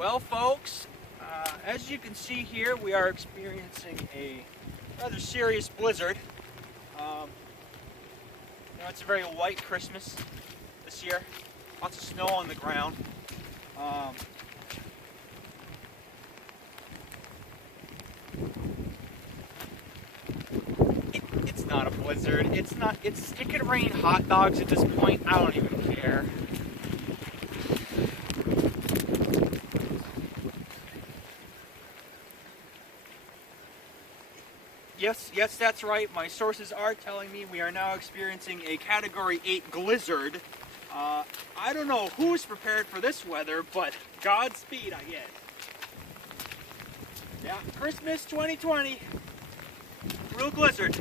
Well, folks, as you can see here, we are experiencing a rather serious blizzard. It's a very white Christmas this year. Lots of snow on the ground. It's not a blizzard. It could rain hot dogs at this point. I don't even care. Yes, that's right. My sources are telling me we are now experiencing a Category 8 glizzard. I don't know who's prepared for this weather, but Godspeed, I guess. Yeah, Christmas 2020. Real blizzard.